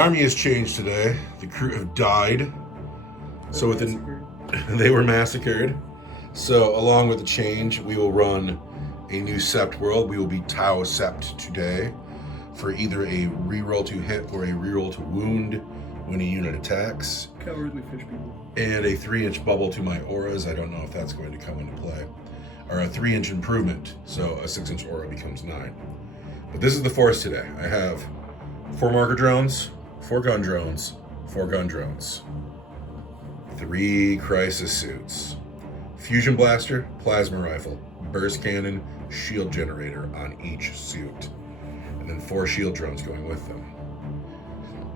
army has changed today. The crew have died. So they were massacred. So along with the change, we will run a new Sept world. We will be Tau Sept today for either a reroll to hit or a reroll to wound when a unit attacks. Cowardly fish people. And a 3-inch bubble to my auras. I don't know if that's going to come into play. Or a 3-inch improvement. So a 6-inch aura becomes 9. But this is the force today. I have 4 marker drones, 4 gun drones, 4 gun drones, 3 crisis suits, fusion blaster, plasma rifle, burst cannon, shield generator on each suit, and then 4 shield drones going with them.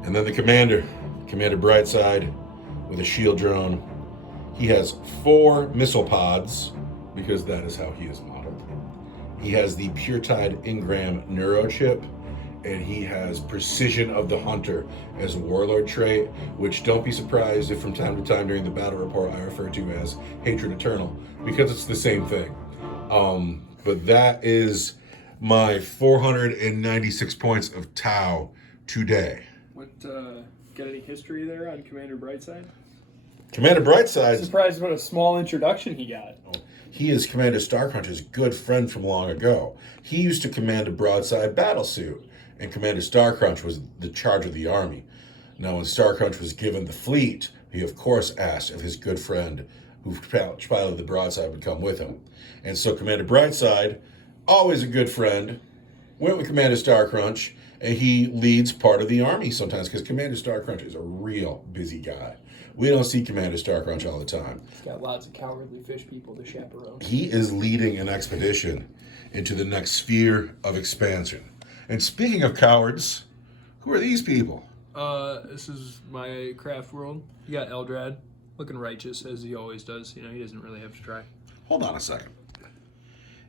And then the Commander Brightside with a shield drone. He has 4 missile pods because that is how he is modeled. He has the PureTide Ingram neurochip, and he has Precision of the Hunter as a warlord trait, which don't be surprised if from time to time during the battle report I refer to as Hatred Eternal, because it's the same thing. But that is my 496 points of Tau today. What, got any history there on Commander Brightside? Commander Brightside... Surprised what a small introduction he got. He is Commander Starcrunch's good friend from long ago. He used to command a broadside battlesuit, and Commander Starcrunch was the charge of the army. Now, when Starcrunch was given the fleet, he of course asked if his good friend who piloted the broadside would come with him. And so Commander Brightside, always a good friend, went with Commander Starcrunch, and he leads part of the army sometimes, because Commander Starcrunch is a real busy guy. We don't see Commander Starcrunch all the time. He's got lots of cowardly fish people to chaperone. He is leading an expedition into the next sphere of expansion. And speaking of cowards, who are these people? This is my Craftworld. You got Eldrad, looking righteous as he always does. You know, he doesn't really have to try. Hold on a second.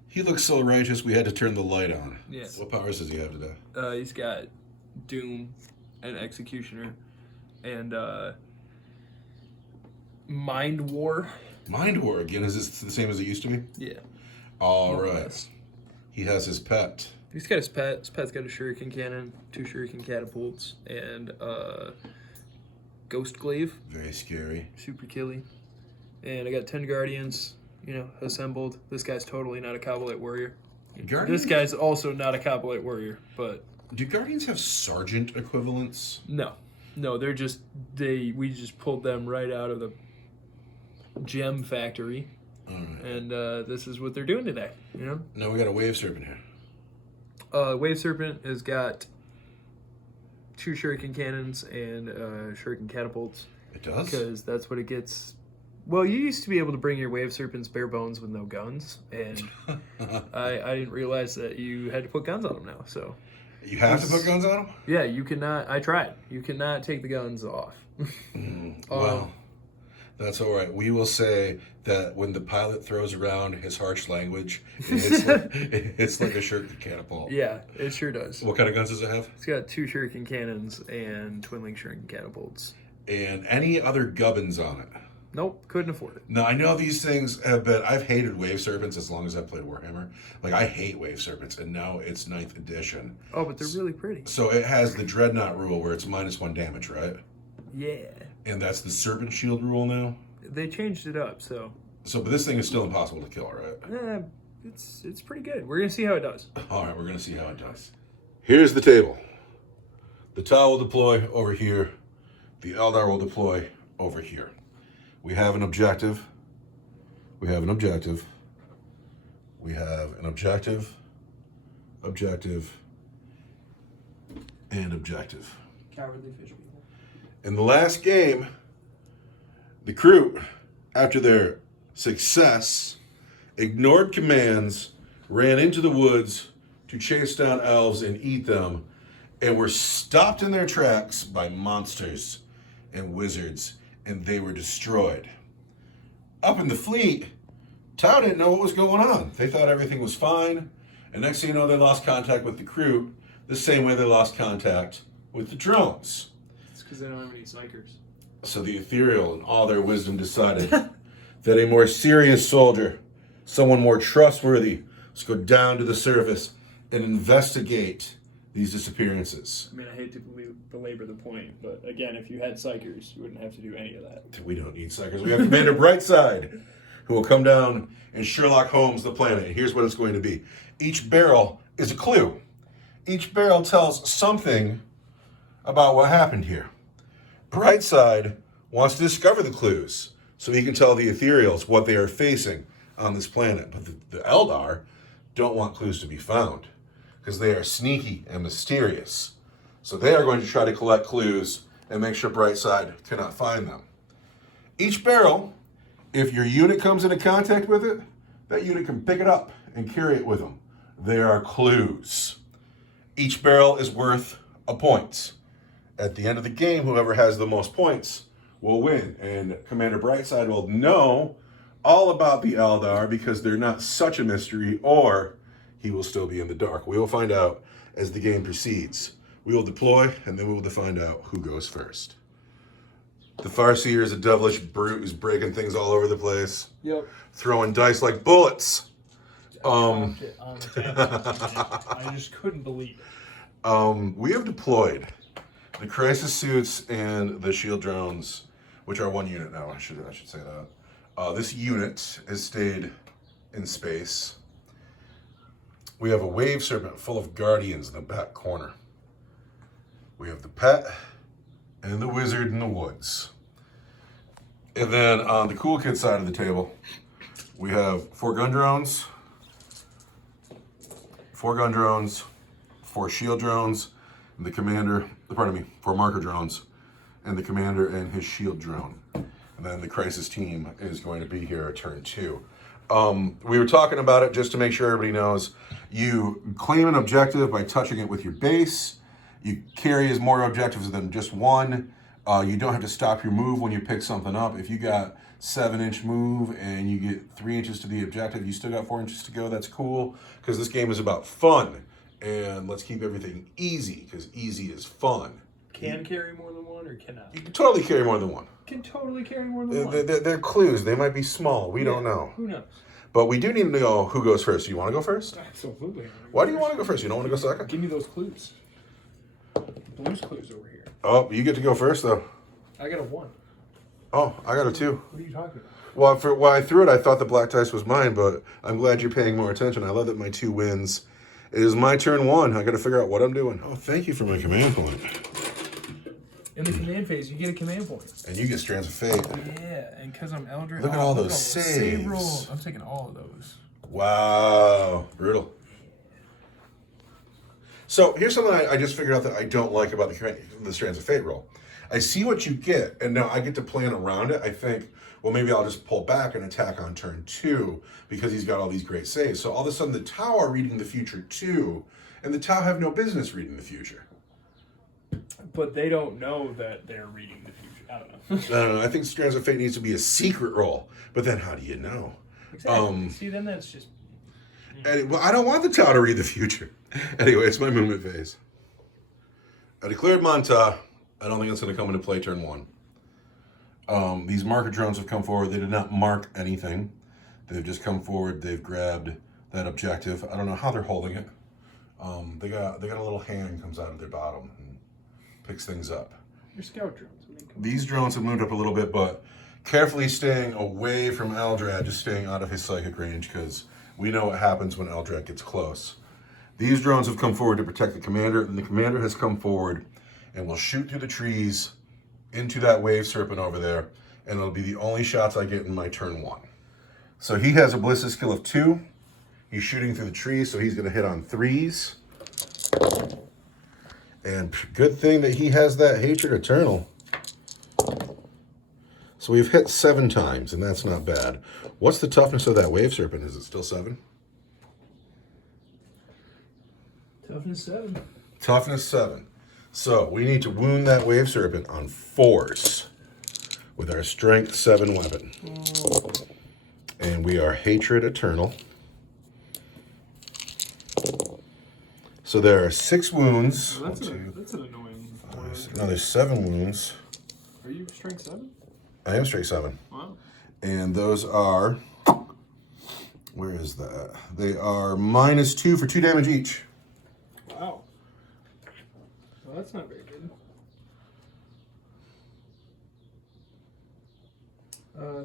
He looks so righteous we had to turn the light on. Yes. What powers does he have today? He's got Doom and Executioner and Mind War. Mind War again? Is this the same as it used to be? Yeah. All right. He has his pet. He's got his pet. His pet's got a shuriken cannon, 2 shuriken catapults, and Ghost Glaive. Very scary. Super killy. And I got 10 Guardians, you know, assembled. This guy's totally not a Cobblite warrior. Guardians? This guy's also not a Cobblite warrior, but... Do Guardians have Sergeant equivalents? No. No, they're just... We just pulled them right out of the gem factory. All right. And this is what they're doing today, you know? Now we got a Wave Serpent here. Wave Serpent has got 2 shuriken cannons and shuriken catapults. It does? Because that's what it gets. Well, you used to be able to bring your Wave Serpents bare bones with no guns, and I didn't realize that you had to put guns on them now. So you have to put guns on them? Yeah, you cannot. I tried. You cannot take the guns off. Well, that's all right. We will say that when the pilot throws around his harsh language, it's like a shuriken catapult. Yeah, it sure does. What kind of guns does it have? It's got 2 shuriken cannons and twin-link shuriken catapults. And any other gubbins on it? Nope, couldn't afford it. Now, I know these things have been... I've hated Wave Serpents as long as I've played Warhammer. Like, I hate Wave Serpents, and now it's 9th edition. Oh, but they're really pretty. So it has the Dreadnought rule where it's -1 damage, right? Yeah. And that's the Serpent Shield rule now? They changed it up, so... But this thing is still impossible to kill, right? It's pretty good. We're going to see how it does. All right, we're going to see how it does. Here's the table. The Tau will deploy over here. The Eldar will deploy over here. We have an objective. We have an objective. We have an objective. Objective. And objective. Cowardly fish people. In the last game, the crew, after their success, ignored commands, ran into the woods to chase down elves and eat them, and were stopped in their tracks by monsters and wizards, and they were destroyed. Up in the fleet, Tau didn't know what was going on. They thought everything was fine, and next thing you know, they lost contact with the crew, the same way they lost contact with the drones. It's because they don't have any psychers. So the Ethereal, in all their wisdom, decided that a more serious soldier, someone more trustworthy, must go down to the surface and investigate these disappearances. I mean, I hate to belabor the point, but again, if you had Psychers, you wouldn't have to do any of that. We don't need Psychers. We have Commander Brightside, who will come down and Sherlock Holmes the planet. And here's what it's going to be. Each barrel is a clue. Each barrel tells something about what happened here. Brightside wants to discover the clues so he can tell the Ethereals what they are facing on this planet. But the Eldar don't want clues to be found because they are sneaky and mysterious. So they are going to try to collect clues and make sure Brightside cannot find them. Each barrel, if your unit comes into contact with it, that unit can pick it up and carry it with them. They are clues. Each barrel is worth a point. At the end of the game, whoever has the most points will win. And Commander Brightside will know all about the Eldar because they're not such a mystery, or he will still be in the dark. We will find out as the game proceeds. We will deploy, and then we will find out who goes first. The Farseer is a devilish brute who's breaking things all over the place. Yep. Throwing dice like bullets. I just couldn't believe it. We have deployed the crisis suits and the shield drones, which are one unit now. I should say that. This unit has stayed in space. We have a wave serpent full of guardians in the back corner. We have the pet and the wizard in the woods. And then on the cool kid side of the table, we have 4 gun drones, 4 shield drones, and the commander, 4 marker drones, and the commander and his shield drone. And then the crisis team is going to be here at turn 2. We were talking about it just to make sure everybody knows. You claim an objective by touching it with your base. You carry as more objectives than just one. You don't have to stop your move when you pick something up. If you got 7-inch move and you get 3 inches to the objective, you still got 4 inches to go. That's cool because this game is about fun. And let's keep everything easy because easy is fun. Can carry more than one or cannot? You can totally carry more than one. Can totally carry more than one. They're clues. They might be small. We don't know. Who knows? But we do need to know who goes first. You want to go first? Absolutely. Why do you want to go first? You don't want to go second? Give me those clues. Blue's clues over here. Oh, you get to go first, though. I got a 1. Oh, I got a 2. What are you talking about? Well, when I threw it, I thought the black dice was mine, but I'm glad you're paying more attention. I love that my 2 wins. It is my turn 1. I got to figure out what I'm doing. Oh, thank you for my command point. In the command phase, you get a command point. And you get Strands of Fate. Yeah, and because I'm Eldritch... Look at all those saves. Save rolls. I'm taking all of those. Wow. Brutal. So here's something I just figured out that I don't like about the Strands of Fate roll. I see what you get, and now I get to plan around it. I think, well, maybe I'll just pull back and attack on turn 2 because he's got all these great saves. So all of a sudden the Tau are reading the future too, and the Tau have no business reading the future. But they don't know that they're reading the future. I don't know. I don't know. I think Strands of Fate needs to be a secret roll. But then how do you know? Exactly. See, then that's just... Well, I don't want the Tau to read the future. Anyway, it's my movement phase. I declared Monta. I don't think it's going to come into play turn 1. These marker drones have come forward. They did not mark anything. They've just come forward. They've grabbed that objective. I don't know how they're holding it. They got a little hand comes out of their bottom and picks things up. Your scout drones. These drones have moved up a little bit, but carefully staying away from Eldrad, just staying out of his psychic range because we know what happens when Eldrad gets close. These drones have come forward to protect the commander, and the commander has come forward and will shoot through the trees into that wave serpent over there, and it'll be the only shots I get in my turn 1. So he has a ballistic skill of 2. He's shooting through the trees, so he's going to hit on 3s. And good thing that he has that Hatred Eternal. So we've hit 7 times, and that's not bad. What's the toughness of that wave serpent? Is it still 7? Toughness 7. Toughness 7. So we need to wound that wave serpent on 4s with our strength 7 weapon. And we are Hatred Eternal. So there are 6 wounds. Well, that's an annoying... No, there's 7 wounds. Are you strength 7? I am strength 7. Wow. And those are... Where is that? They are -2 for 2 damage each. Wow. that's not very good.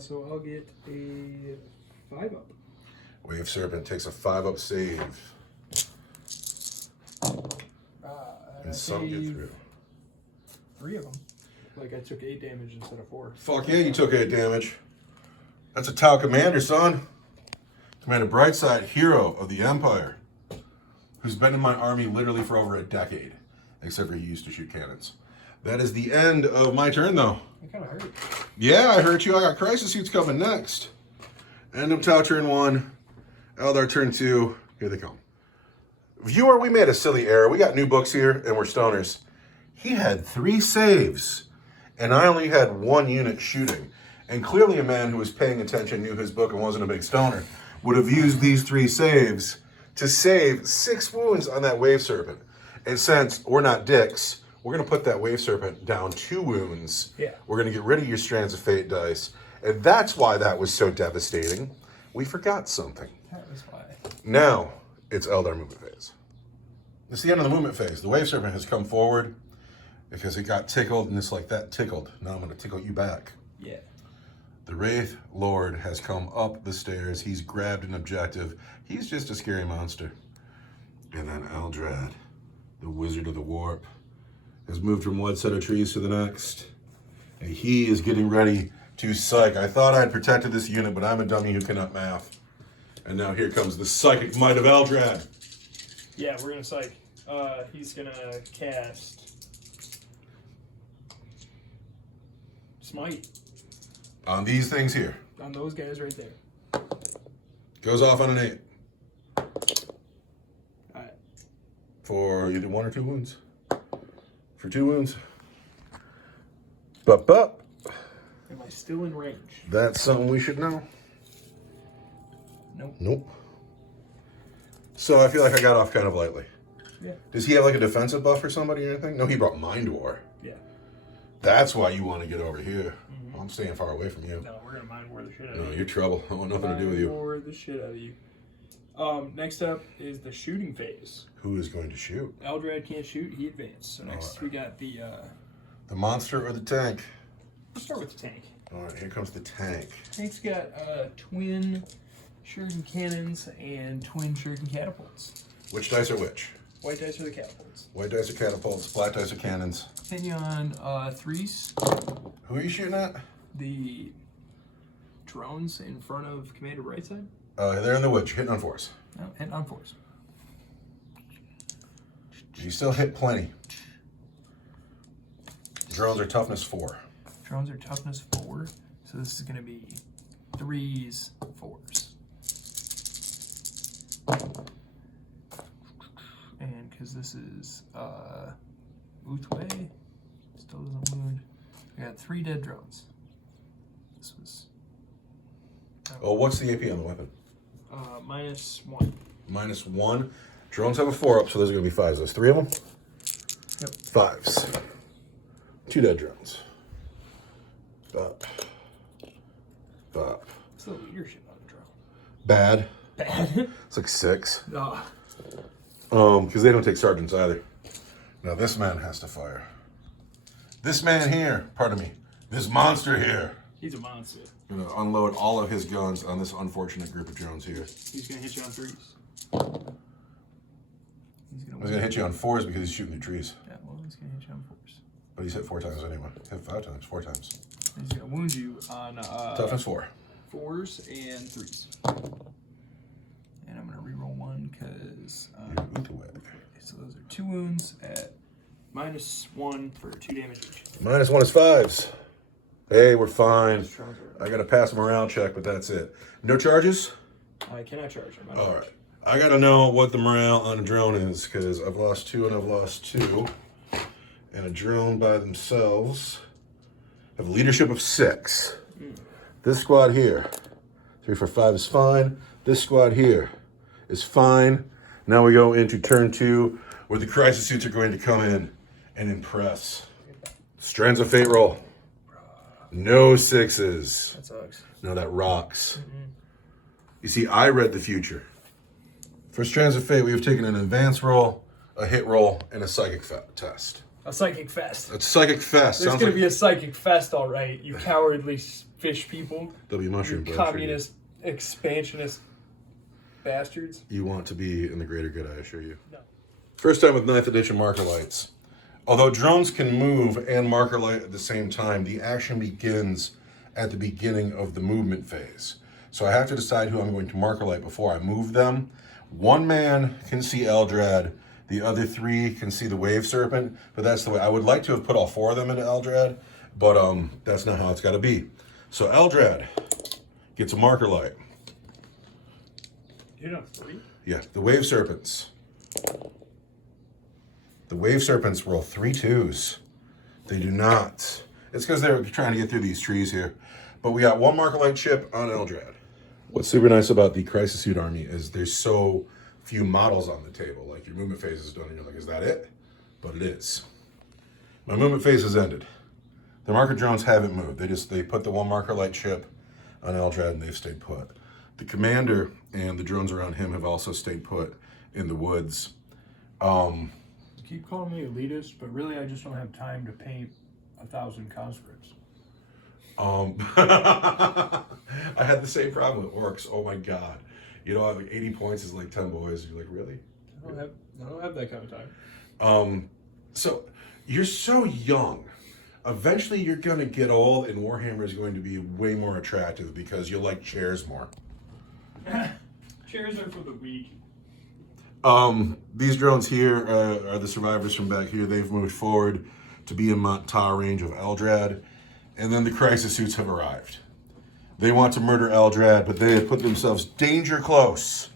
So I'll get a 5-up. Wave Serpent takes a 5-up save. And some get through. 3 of them. Like I took 8 damage instead of 4. Fuck yeah, you took 8 damage. That's a Tau Commander, son. Commander Brightside, hero of the Empire, who's been in my army literally for over a decade, except for he used to shoot cannons. That is the end of my turn, though. It kind of hurt. Yeah, I hurt you. I got Crisis Suits coming next. End of Tau turn 1. Eldar turn 2. Here they come. Viewer, we made a silly error. We got new books here, and we're stoners. He had 3 saves, and I only had 1 unit shooting. And clearly a man who was paying attention, knew his book, and wasn't a big stoner, would have used these 3 saves to save 6 wounds on that Wave Serpent. And since we're not dicks, we're going to put that Wave Serpent down 2 wounds. Yeah. We're going to get rid of your Strands of Fate dice. And that's why that was so devastating. We forgot something. That was why. Now, it's Eldar movement phase. It's the end of the movement phase. The Wave Serpent has come forward because it got tickled, and it's like, that tickled. Now I'm going to tickle you back. Yeah. The Wraith Lord has come up the stairs. He's grabbed an objective. He's just a scary monster. And then Eldrad, the Wizard of the Warp, has moved from one set of trees to the next. And he is getting ready to psych. I thought I'd protected this unit, but I'm a dummy who cannot math. And now here comes the psychic might of Eldrad. Yeah, we're going to psych. He's going to cast Smite. On these things here. On those guys right there. Goes off on an 8. Alright. For either 1 or 2 wounds. For 2 wounds. Bup. Am I still in range? That's something we should know. Nope. So I feel like I got off kind of lightly. Yeah. Does he have like a defensive buff for somebody or anything? No, he brought Mind War. Yeah. That's why you want to get over here. I'm staying far away from you. No, we're going to Mind War the shit out of you. No, you're trouble. I want nothing to do with you. Mind War the shit out of you. Next up is the shooting phase. Who is going to shoot? Eldrad can't shoot, he advanced. So next we got the monster or the tank? Let's start with the tank. Alright, here comes the tank. Tank's got twin shuriken cannons and twin shuriken catapults. Which dice are which? White dice are the catapults. White dice are catapults, black dice are cannons. Opinion 3s. Who are you shooting at? The drones in front of Commander Brightside. They're in the woods. You're hitting on 4s. No, and on 4s. You still hit plenty. Drones are toughness 4. Drones are toughness 4. So this is going to be 3s, 4s. And because this is Utway, still doesn't wound. I got 3 dead drones. This was. Oh, what's the AP on the weapon? -1. -1. Drones have a 4-up, so those are going to be 5s. There's 3 of them? Yep. 5s. 2 dead drones. Up. What's the leadership on the drone? Bad. Bad. It's like 6. Ah. Because they don't take sergeants either. Now this man has to fire. This man here, pardon me, this monster here. He's a monster. Gonna unload all of his guns on this unfortunate group of drones here. He's gonna hit you on 3s. He's gonna hit you on 4s because he's shooting the trees. Yeah, well, he's gonna hit you on 4s. But he's hit 4 times anyway. Hit 5 times, 4 times. He's gonna wound you on Toughness 4. 4s and 3s. And I'm gonna reroll 1 because so those are 2 wounds at -1 for 2 damage each. -1 is 5s. Hey, we're fine. I gotta pass a morale check, but that's it. No charges? I cannot charge him. All right. I gotta know what the morale on a drone is because I've lost 2 and I've lost 2. And a drone by themselves have a leadership of 6. This squad here, 3 for 5 is fine. This squad here is fine. Now we go into turn 2 where the crisis suits are going to come in and impress. Strands of Fate roll. No 6s. That sucks. No, that rocks. You see, I read the future. For Strands of Fate, we have taken an advance roll, a hit roll, and a psychic test. A psychic fest. A psychic fest. There's going to be a psychic fest, all right. You cowardly fish people. There'll be mushroom. You communist, expansionist bastards. You want to be in the greater good, I assure you. No. First time with 9th edition marker lights. Although drones can move and marker light at the same time, the action begins at the beginning of the movement phase. So I have to decide who I'm going to marker light before I move them. One man can see Eldrad. The other 3 can see the Wave Serpent, but that's the way. I would like to have put all 4 of them into Eldrad, but that's not how it's got to be. So Eldrad gets a marker light. You know 3? Yeah, the Wave Serpents. The Wave Serpents roll 3 2s. They do not. It's because they're trying to get through these trees here. But we got 1 marker light chip on Eldrad. What's super nice about the Crisis Suit army is there's so few models on the table. Like your movement phase is done and you're like, is that it? But it is. My movement phase has ended. The marker drones haven't moved. They put the 1 marker light chip on Eldrad and they've stayed put. The commander and the drones around him have also stayed put in the woods. You keep calling me elitist, but really I just don't have time to paint 1,000 conscripts. I had the same problem with orcs. Oh my god. You know, like 80 points is like 10 boys. You're like, really? I don't have that kind of time. So you're so young. Eventually you're gonna get old and Warhammer is going to be way more attractive because you like chairs more. Chairs are for the weak. These drones here are the survivors from back here. They've moved forward to be in Mont-Ta range of Eldrad. And then the Crisis Suits have arrived. They want to murder Eldrad, but they have put themselves danger close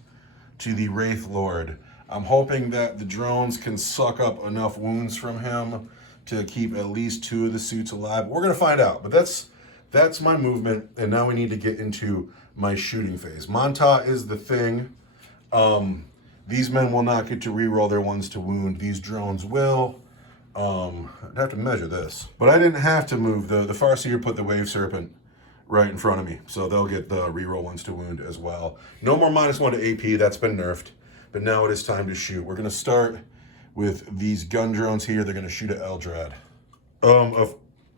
to the Wraith Lord. I'm hoping that the drones can suck up enough wounds from him to keep at least 2 of the suits alive. We're going to find out, but that's my movement, and now we need to get into my shooting phase. Mont-Ta is the thing. These men will not get to reroll their ones to wound. These drones will. I'd have to measure this. But I didn't have to move. The Farseer put the Wave Serpent right in front of me, so they'll get the reroll ones to wound as well. No more -1 to AP, that's been nerfed. But now it is time to shoot. We're going to start with these gun drones here. They're going to shoot at Eldrad. A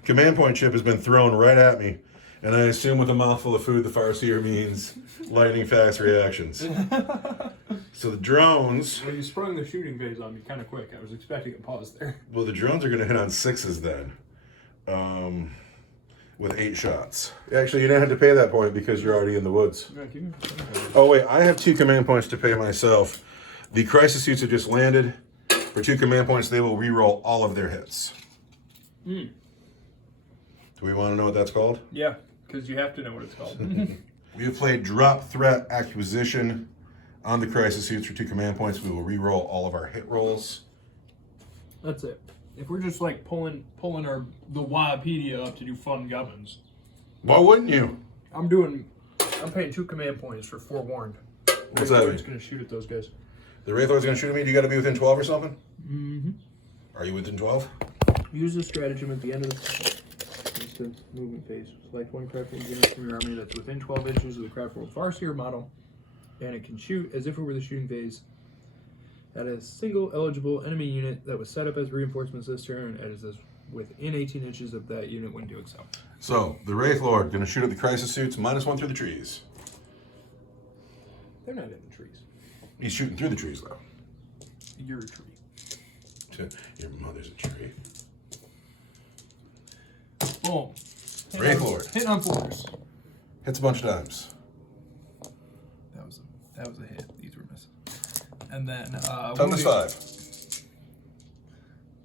command point chip has been thrown right at me, and I assume with a mouthful of food, the Farseer means lightning fast reactions. So the drones... When you sprung the shooting phase on me kind of quick, I was expecting a pause there. Well, the drones are going to hit on 6s then. With 8 shots. Actually, you didn't have to pay that point because you're already in the woods. Oh wait, I have 2 command points to pay myself. The Crisis Suits have just landed. For 2 command points, they will re-roll all of their hits. Do we want to know what that's called? Yeah, because you have to know what it's called. We have played Drop Threat Acquisition on the Crisis Suits for 2 command points. We will re-roll all of our hit rolls. That's it. If we're just like pulling the Wikipedia up to do fun gubbins. Why wouldn't you? I'm paying 2 command points for forewarned. What's that mean? It's gonna shoot at those guys. The Wraith Lord's gonna shoot at me? Do you gotta be within 12 or something? Mm-hmm. Are you within 12? Use the stratagem at the end of the movement phase. Select 1 Craftworld unit from your army that's within 12 inches of the Craftworld Farseer model, and it can shoot as if it were the shooting phase. That is a single eligible enemy unit that was set up as reinforcements this turn and is within 18 inches of that unit when doing so. So, the Wraith Lord gonna shoot at the Crisis Suits, -1 through the trees. They're not in the trees. He's shooting through the trees, though. You're a tree. Your mother's a tree. Boom. Wraith Lord. Hit on 4s. Hits a bunch of times. That was a hit. These were missing. And then Toughness 5.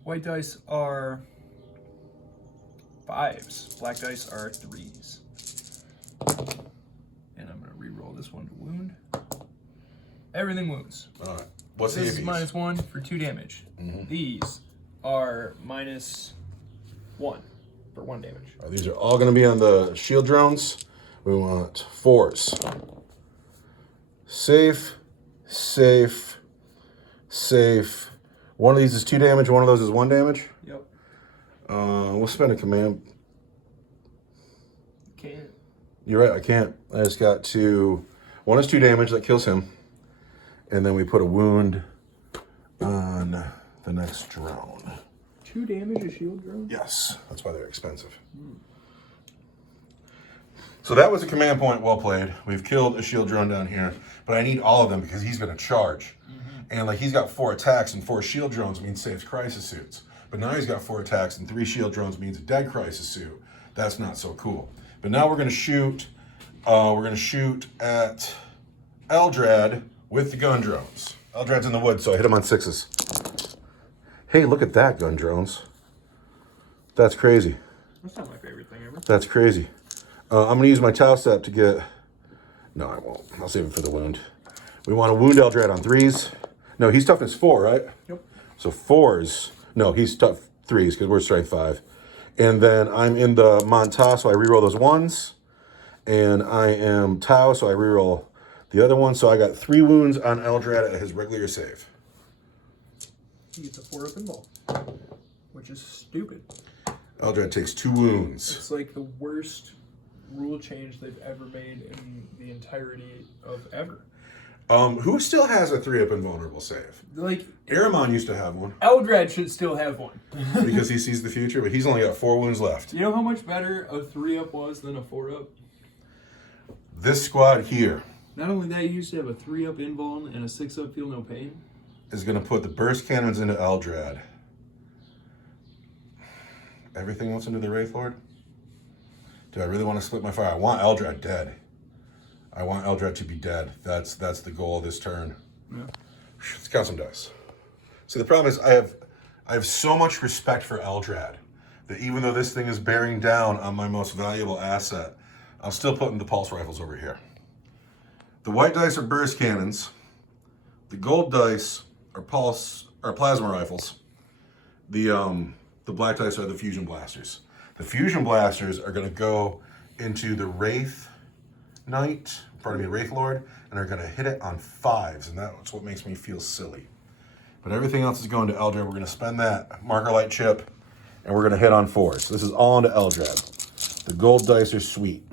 White dice are 5s. Black dice are 3s. And I'm gonna re-roll this one to wound. Everything wounds. All right. What's This the is -1 for 2 damage. These are -1 for 1 damage. These are all going to be on the shield drones. We want 4s. Safe, safe, safe. One of these is 2 damage, one of those is 1 damage. Yep. We'll spend a command. Can't. You're right, I can't. I just got to... 1 is 2 damage, that kills him. And then we put a wound on the next drone. 2 damage a shield drone? Yes, that's why they're expensive. So that was a command point well played. We've killed a shield drone down here, but I need all of them because he's going to charge. And like he's got 4 attacks and 4 shield drones means saves crisis suits. But now he's got 4 attacks and 3 shield drones means a dead crisis suit. That's not so cool. But now we're going to shoot. We're going to shoot at Eldrad with the gun drones. Eldrad's in the woods, so I hit him on 6s. Hey, look at that, gun drones. That's crazy. That's not my favorite thing ever. That's crazy. I'm going to use my Tau Step to get... No, I won't. I'll save it for the wound. We want to wound Eldrad on 3s. No, he's toughness 4, right? Yep. So 4s. No, he's tough 3s because we're strength 5. And then I'm in the Monta, so I reroll those 1s. And I am Tau, so I reroll the other one. So I got 3 wounds on Eldrad at his regular save. He gets a 4-up involved, which is stupid. Eldrad takes 2 wounds. It's like the worst rule change they've ever made in the entirety of ever. Who still has a 3-up invulnerable save? Like Aramon used to have one. Eldrad should still have one. Because he sees the future, but he's only got 4 wounds left. You know how much better a 3-up was than a 4-up? This squad here Not only that, you used to have a 3-up invuln and a 6-up feel no pain. is going to put the burst cannons into Eldrad. Everything else into the Wraith Lord? Do I really want to split my fire? I want Eldrad dead. I want Eldrad to be dead. That's the goal of this turn. Yeah. Let's count some dice. See, the problem is I have so much respect for Eldrad that even though this thing is bearing down on my most valuable asset, I'm still putting the pulse rifles over here. The white dice are burst cannons. The gold dice are plasma rifles. The black dice are the fusion blasters. The fusion blasters are going to go into the Wraith Lord, and are going to hit it on 5s, and that's what makes me feel silly. But everything else is going to Eldrad. We're going to spend that marker light chip, and we're going to hit on 4s. This is all into Eldrad. The gold dice are sweet.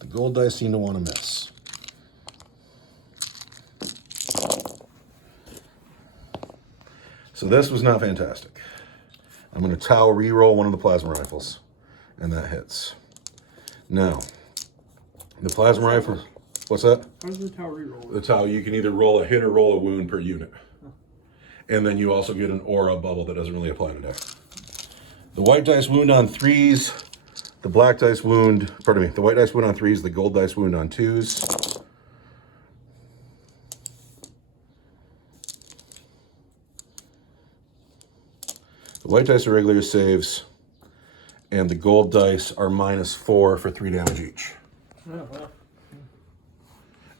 The gold dice seem to want to miss. So this was not fantastic. I'm going to Tau reroll one of the plasma rifles, and that hits. Now, the plasma rifle. What's that? How does the Tau reroll? The Tau, you can either roll a hit or roll a wound per unit. And then you also get an aura bubble that doesn't really apply today. The white dice wound on 3s. The black dice wound, the white dice wound on 3s. The gold dice wound on 2s. The white dice are regular saves. And the gold dice are -4 for 3 damage each. Oh, wow.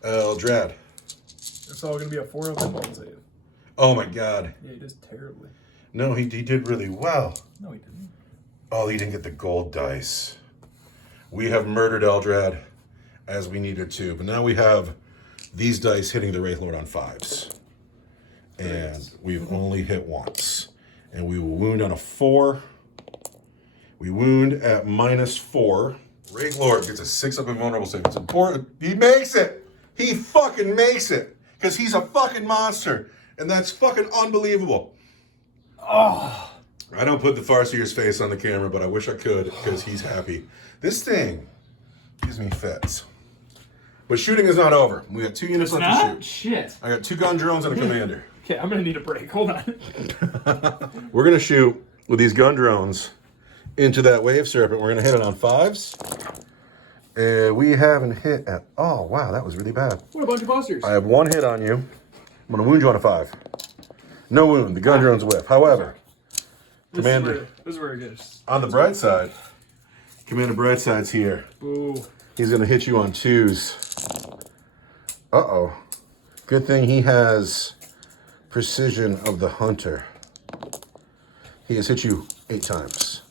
Eldrad. It's all going to be a 4-up invuln save. Oh my god. Yeah, he does terribly. No, he did really well. No, he didn't. Oh, he didn't get the gold dice. We have murdered Eldrad as we needed to. But now we have these dice hitting the Wraith Lord on 5s. And we've only hit once. And we will wound on a 4. We wound at -4. Wraith Lord gets a 6-up invulnerable save. It's important. He makes it. He fucking makes it. Because he's a fucking monster. And that's fucking unbelievable. Oh. I don't put the Farseer's face on the camera, but I wish I could because he's happy. This thing gives me fits. But shooting is not over. We got 2 units left to shoot. Shit. I got 2 gun drones and a commander. Okay, I'm going to need a break. Hold on. We're going to shoot with these gun drones into that wave serpent. We're going to hit it on 5s. And we haven't hit at... Oh, wow, that was really bad. What a bunch of busters. I have 1 hit on you. I'm going to wound you on a 5. No wound. The gun drone's whiff. However, Commander... This is where it gets... On the bright side, Commander Brightside's here. Ooh. He's going to hit you on 2s. Uh-oh. Good thing he has precision of the hunter. He has hit you 8 times.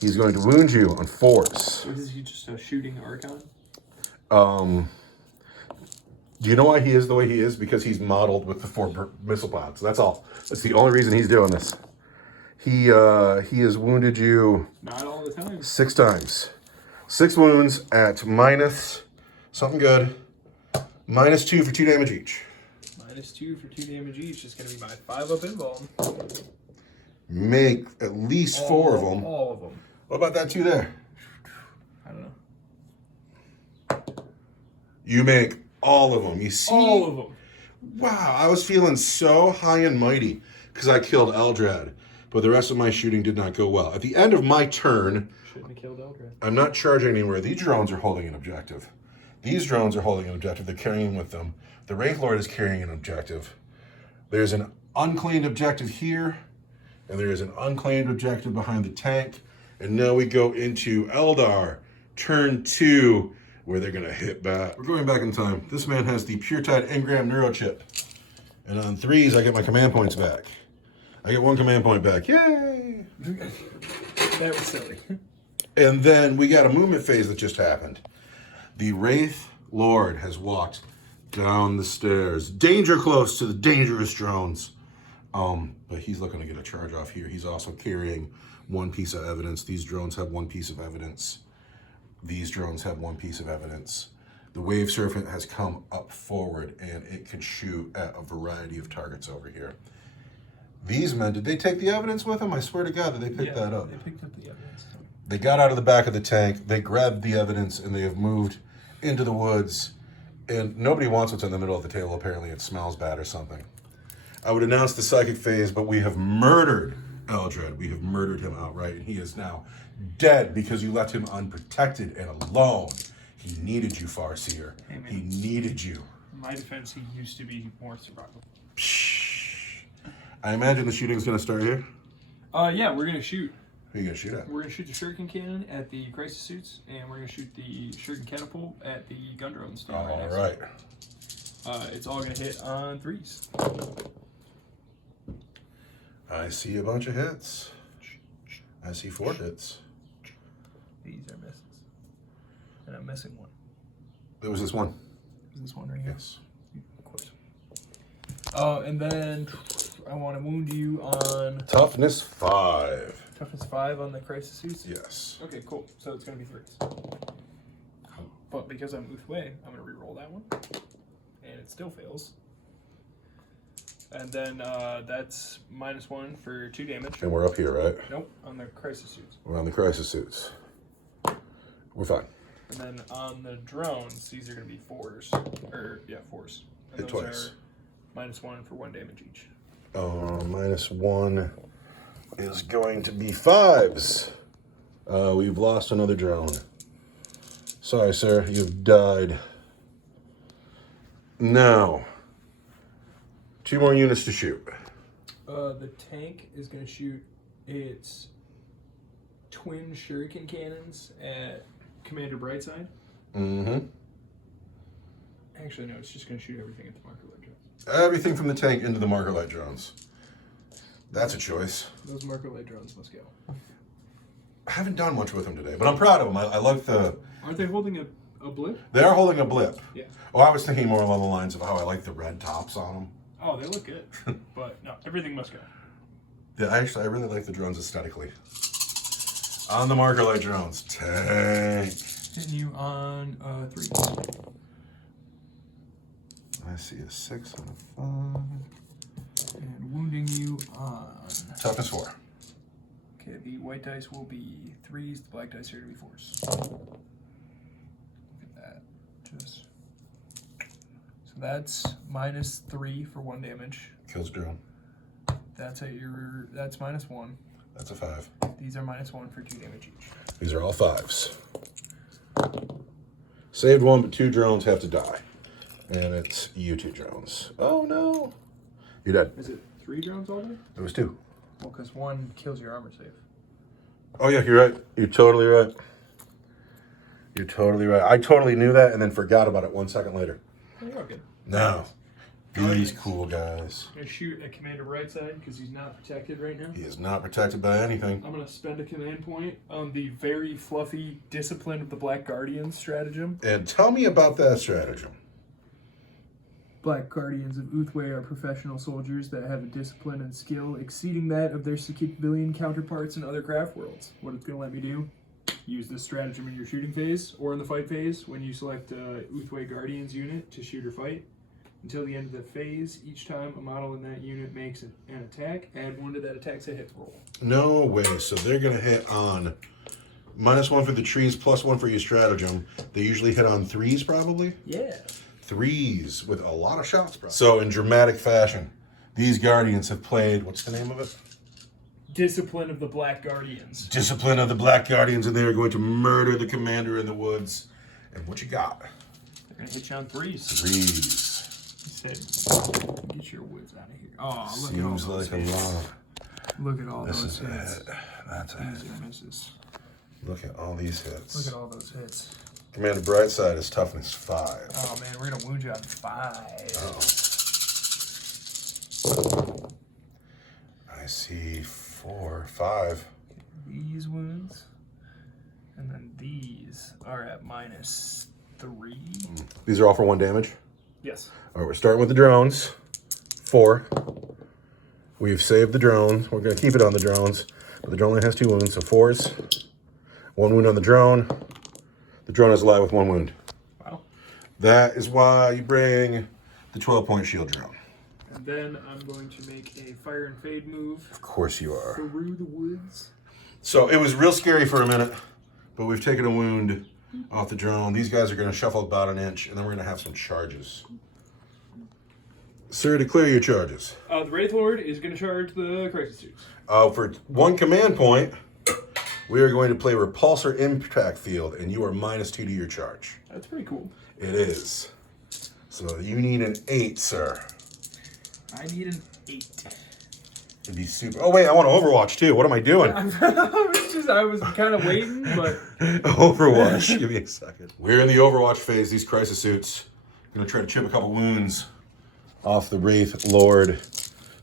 He's going to wound you on 4s. So is he just a shooting Archon? Do you know why he is the way he is? Because he's modeled with the 4 missile pods. That's all. That's the only reason he's doing this. He has wounded you... Not all the time. 6 times. 6 wounds at minus something good. -2 for 2 damage each. -2 for 2 damage each. It's going to be my 5 up invuln. Make at least 4 of them. All of them. What about that 2 there? I don't know. You make all of them. You see? All of them. Wow, I was feeling so high and mighty because I killed Eldrad, but the rest of my shooting did not go well. At the end of my turn, shouldn't have killed Eldrad. I'm not charging anywhere. These drones are holding an objective. These drones are holding an objective. They're carrying with them. The Wraith Lord is carrying an objective. There's an unclaimed objective here, and there is an unclaimed objective behind the tank. And now we go into Eldar, turn 2, where they're going to hit back. We're going back in time. This man has the Pure Tide Engram Neurochip. And on 3s, I get my command points back. I get 1 command point back. Yay! That was silly. And then we got a movement phase that just happened. The Wraith Lord has walked down the stairs. Danger close to the dangerous drones. But he's looking to get a charge off here. He's also carrying 1 piece of evidence. These drones have 1 piece of evidence. These drones have 1 piece of evidence. The Wave Serpent has come up forward and it can shoot at a variety of targets over here. These men, did they take the evidence with them? I swear to God that they picked that up. They picked up the evidence. They got out of the back of the tank, they grabbed the evidence, and they have moved into the woods. And nobody wants what's in the middle of the table. Apparently it smells bad or something. I would announce the psychic phase, but we have murdered Eldrad. We have murdered him outright, and he is now dead because you left him unprotected and alone. He needed you, Farseer. Hey, man. He needed you. In my defense, he used to be more survival. Psh. I imagine the shooting's going to start here. Yeah, we're going to shoot. Who are you going to shoot at? We're going to shoot the Shuriken Cannon at the Crisis Suits, and we're going to shoot the Shuriken Catapult at the Gun Drones. All right. It's all going to hit on 3s. I see a bunch of hits. I see 4 hits. These are misses. And I'm missing 1. There was this one. Is this one right here? Yes. Of course. And then I want to wound you on... Toughness 5. Toughness 5 on the Crisis Suits? Yes. Okay, cool. So it's going to be 3s. But because I'm Uthway, I'm going to reroll that one. And it still fails. And then that's -1 for 2 damage. And we're up here, right? Nope, on the Crisis Suits. We're on the Crisis Suits. We're fine. And then on the drones, these are going to be 4s. Or, yeah, 4s. And Hit those twice. are -1 for 1 damage each. -1 is going to be 5s. We've lost another drone. Sorry, sir. You've died. Now, 2 more units to shoot. The tank is going to shoot its twin Shuriken cannons at Commander Brightside. Mm-hmm. Actually, no, it's just going to shoot everything at the marker light drones. Everything from the tank into the marker light drones. That's a choice. Those marker light drones must go. I haven't done much with them today, but I'm proud of them. I like the... Aren't they holding a blip? They are holding a blip. Yeah. Oh, I was thinking more along the lines of how I like the red tops on them. Oh, they look good. But no, everything must go. Yeah, I really like the drones aesthetically. On the marker light drones. Tank. Continue on 3. I see a 6 and a 5. And wounding you on... Toughness 4. Okay, the white dice will be 3s, the black dice are going to be 4s. Look at that. Just... So that's -3 for 1 damage. Kills drone. That's at your... That's -1. That's a 5. These are -1 for 2 damage each. These are all 5s. Saved 1, but 2 drones have to die. And it's you 2 drones. Oh no. You're dead. Is it 3 drones all day? There was 2. Well, because 1 kills your armor save. Oh yeah, you're right. You're totally right. You're totally right. I totally knew that and then forgot about it 1 second later. Oh, you're all good. No. These cool guys. I'm going to shoot at Commander Brightside because he's not protected right now. He is not protected by anything. I'm going to spend a command point on the very fluffy Discipline of the Black Guardians stratagem. And tell me about that stratagem. Black Guardians of Uthway are professional soldiers that have a discipline and skill exceeding that of their civilian counterparts in other craft worlds. What it's going to let me do? Use this stratagem in your shooting phase or in the fight phase when you select a Uthway Guardians unit to shoot or fight. Until the end of the phase, each time a model in that unit makes an attack, add 1 to that attack's hit roll. No way. So they're going to hit on -1 for the trees, +1 for your stratagem. They usually hit on 3s, probably? Yeah. 3s with a lot of shots, probably. So in dramatic fashion, these Guardians have played, what's the name of it? Discipline of the Black Guardians. Discipline of the Black Guardians, and they are going to murder the commander in the woods. And what you got? They're going to hit you on 3s. 3s. He said, get your woods out of here. Oh, look Seems at all those like hits. a lot. Look at all This those is hits. it. That's Easy it. misses. Look at all these hits. Look at all those hits. Commander Brightside is toughness 5. Oh man, we're going to wound you on 5. Uh-oh. I see 4, 5. These wounds. And then these are at -3. These are all for 1 damage? Yes. All right, we're starting with the drones. 4. We've saved the drone. We're going to keep it on the drones. But the drone only has 2 wounds, so 4s. 1 wound on the drone. The drone is alive with 1 wound. Wow. That is why you bring the 12-point shield drone. And then I'm going to make a fire and fade move Of course you are. through the woods. So it was real scary for a minute, but we've taken a wound off the drone. These guys are going to shuffle about 1 inch, and then we're going to have some charges. Sir, declare your charges. The Wraith Lord is going to charge the crisis suits. For 1 command point, we are going to play Repulsor Impact Field, and you are -2 to your charge. That's pretty cool. It is. So you need an 8, sir. I need an 8. It'd be super. Oh, wait, I want to Overwatch, too. What am I doing? I was kind of waiting, but... Overwatch. Give me a second. We're in the Overwatch phase. These crisis suits. Going to try to chip a couple wounds off the Wraith Lord.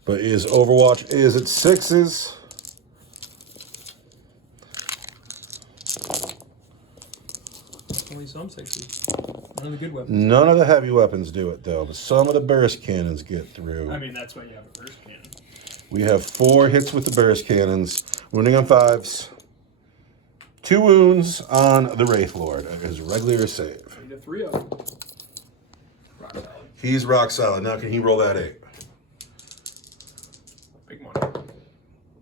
But Overwatch is at 6s. Only some 6s. None of the good weapons. None of the heavy weapons do it, though. But some of the burst cannons get through. I mean, that's why you have a burst cannon. We have 4 hits with the burst cannons. Wounding on 5s. 2 wounds on the Wraith Lord. His regular save. You get 3 of them. Rock solid. He's rock solid. Now can he roll that 8? Big money.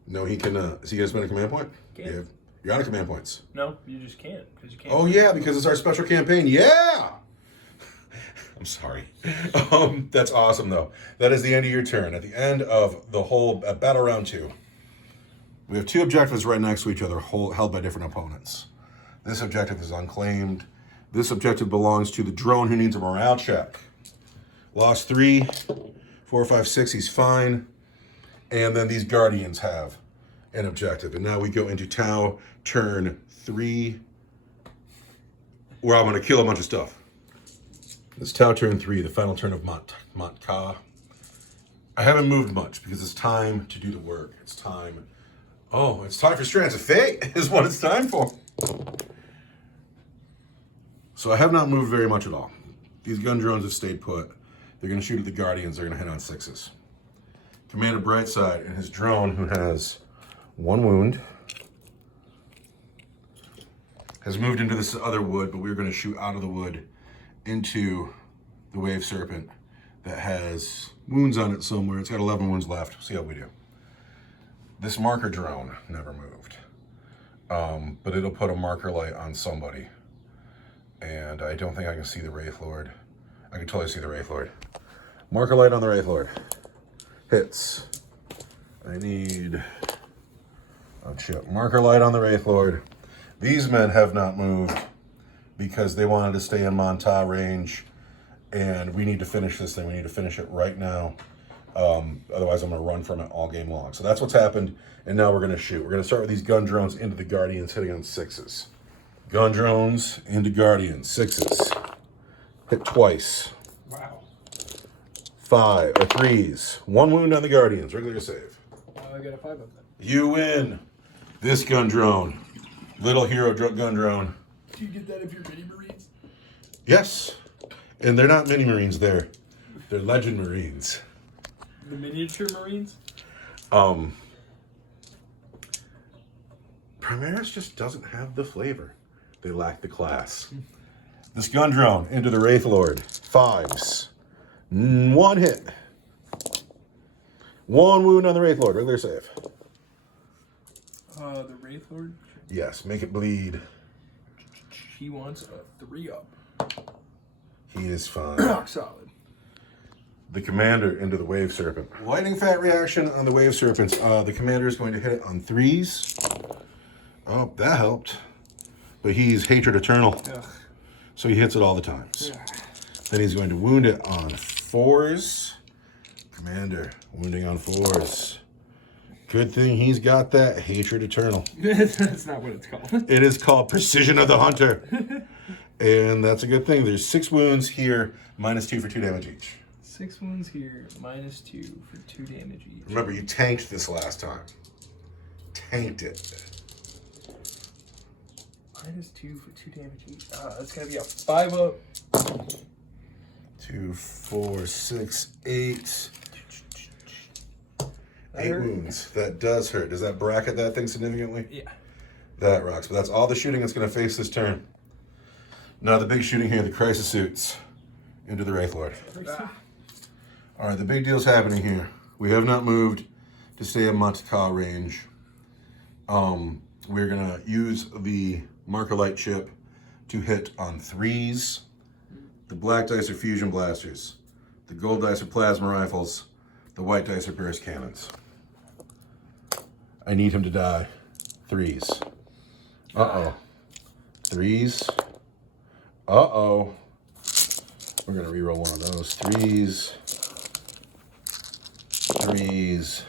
No, he cannot. Is he going to spend a command point? Can't. Yeah. You're out of command points. No, you just can't. Because you can't. Oh, yeah, because it's our special campaign. Yeah! I'm sorry. That's awesome, though. That is the end of your turn. At the end of the whole battle round 2, we have 2 objectives right next to each other, held by different opponents. This objective is unclaimed. This objective belongs to the drone who needs a morale check. Lost 3, 4, 5, 6. He's fine. And then these Guardians have an objective. And now we go into Tau turn 3, where I'm going to kill a bunch of stuff. It's Tau turn 3, the final turn of Mont-Ka. I haven't moved much because it's time to do the work. It's time. Oh, it's time for Strands of Fate is what it's time for. So I have not moved very much at all. These gun drones have stayed put. They're going to shoot at the Guardians. They're going to hit on 6s. Commander Brightside and his drone, who has 1 wound, has moved into this other wood, but we're going to shoot out of the wood into the Wave Serpent that has wounds on it somewhere. It's got 11 wounds left. See how we do. This marker drone never moved, but it'll put a marker light on somebody. And I don't think I can see the Wraith Lord. I can totally see the Wraith Lord. Marker light on the Wraith Lord. Hits. I need a chip. Marker light on the Wraith Lord. These men have not moved because they wanted to stay in Monta range, and we need to finish this thing. We need to finish it right now. Otherwise, I'm going to run from it all game long. So that's what's happened, and now we're going to shoot. We're going to start with these gun drones into the Guardians, hitting on 6s. Gun drones into Guardians, 6s. Hit twice. Wow. 5 or 3s. 1 wound on the Guardians, regular save. I got a 5 of them. You win. This gun drone, little hero gun drone. Do you get that if you're mini Marines? Yes, and they're not mini Marines. They're Legend Marines. The miniature Marines? Primaris just doesn't have the flavor. They lack the class. This gun drone into the Wraith Lord. 5s. One hit. One wound on the Wraith Lord. Regular save. The Wraith Lord? Yes, make it bleed. He wants a 3-up. He is fine. Rock solid. The commander into the Wave Serpent. Lightning Fat reaction on the Wave Serpents. The commander is going to hit it on 3s. Oh, that helped. But he's Hatred Eternal. Ugh. So he hits it all the times. Ugh. Then he's going to wound it on 4s. Commander, wounding on 4s. Good thing he's got that Hatred Eternal. That's not what it's called. It is called Precision of the Hunter. And that's a good thing. There's 6 wounds here, -2 for 2 damage each. 6 wounds here, -2 for 2 damage each. Remember, you tanked this last time. Tanked it. -2 for 2 damage each. That's going to be a 5-up. 2, 4, 6, 8. 8 hurt. wounds. That does hurt. Does that bracket that thing significantly? Yeah. That rocks. But that's all the shooting that's going to face this turn. Now the big shooting here, the Crisis Suits into the Wraith Lord. All right, the big deal's happening here. We have not moved to stay in Monte range. We're going to use the Marker Light chip to hit on 3s. The black dice are fusion blasters. The gold dice are plasma rifles. The white dice are burst cannons. I need him to die. 3s. Uh-oh. 3s. Uh-oh. We're going to reroll one of those. 3s. 3s.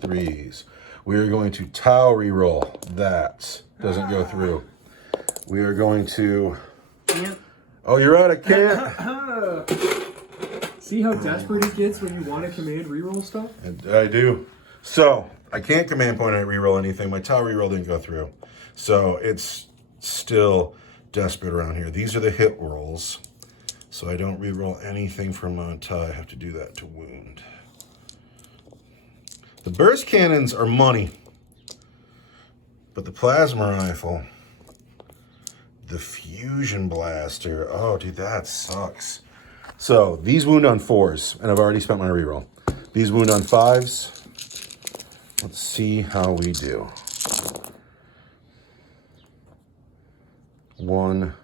3s. We are going to Tau reroll. That doesn't go through. We are going to... Can't. Oh, you're right, I can't. See how desperate it gets when you want to command reroll stuff? I do. So, I can't command point at reroll anything. My Tau reroll didn't go through. So, it's still desperate around here. These are the hit rolls. So, I don't reroll anything from Tau. I have to do that to wound. The burst cannons are money. But the plasma rifle, the fusion blaster, oh, dude, that sucks. So, these wound on 4s, and I've already spent my reroll. These wound on 5s. Let's see how we do. 1,